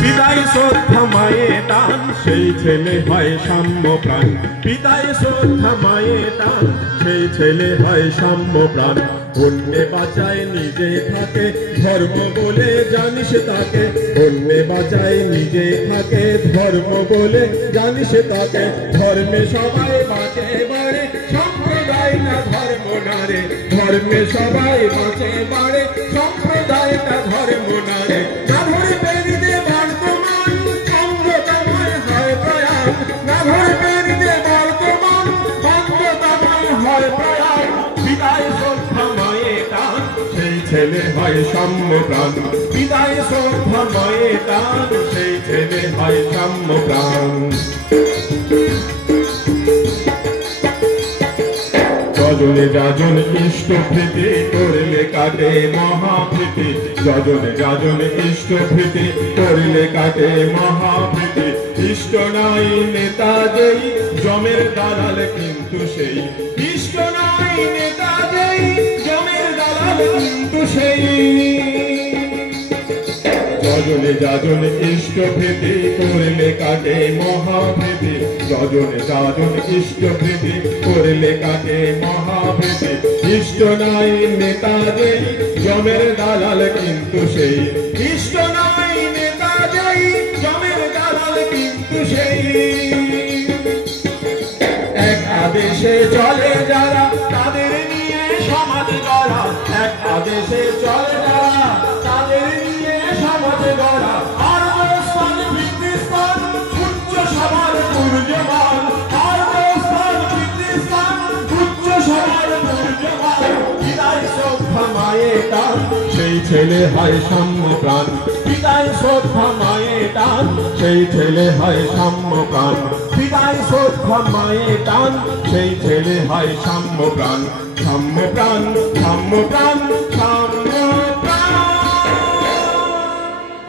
পিতায় শ্রদ্ধা মায়ে টান সেই ছেলে হয় সাম্য প্রাণ। পিতায় শ্রদ্ধা মায়ে টান সেই ছেলে হয় সাম্য প্রাণ। অন্যে বাঁচায় নিজে থাকে ধর্ম বলে জানিস তাকে। অন্যে বাঁচায় নিজে থাকে ধর্ম বলে জানিস তাকে। ধর্মে সবাই বাঁচে বাড়ে সম্প্রদায় না ধর্ম না রে। ধর্মে সবাই বাঁচে বাড়ে সম্প্রদায় না ধর্ম না রে। না ধরবে নিতে বর্তমান সঙ্গতময় হয় প্রয়াণ। না ধরবে নিতে বর্তমান সঙ্গতময় হয় প্রয়াণ। পিতায় শ্রদ্ধা মায়ে টান সেই ছেলে হয় সাম্য প্রাণ। পিতায় শ্রদ্ধা মায়ে টান সেই ছেলে হয় সাম্য প্রাণ। যজনে যাজন ইষ্ট প্রীতি করলে কাটে মহাপ্রীতি। যজনে যাজন ইষ্ট প্রীতি করলে কাটে মহাপ্রীতি। ইষ্ট নাই নেতা যেই জমের দালাল কিন্তু সেই। ইষ্ট নাই নেতা যেই জমের দালাল কিন্তু সেই। যজনে যাজন ইষ্ট প্রীতি করলে কাটে মহাপ্রীতি। যজনে যাজন ইষ্ট প্রীতি করলে কাটে মহাপ্রীতি। ইষ্ট নাই নেতা যেই জমের দালাল কিন্তু সেই। ইষ্ট নাই নেতা যেই জমের দালাল কিন্তু সেই। এক আদেশে চলে যারা তাদের নিয়ে সমাজ গড়া। এক আদেশে চলে যারা তাদের নিয়ে সমাজ গড়া। আর স্থান বৃদ্ধিস্থান উচ্চ সবার পূর্যমান। আর স্থান বৃদ্ধিস্থান উচ্চ সবার পূর্যমান। পিতায় শ্রদ্ধা মায়ে টান সেই ছেলে হয় সাম্য প্রাণ। পিতায় শ্রদ্ধা মায়ে টান সেই ছেলে হয় সাম্য প্রাণ। পিতায় শ্রদ্ধা মায়ে টান সেই ছেলে হয় সাম্য প্রাণ। সাম্য প্রাণ সাম্য প্রাণ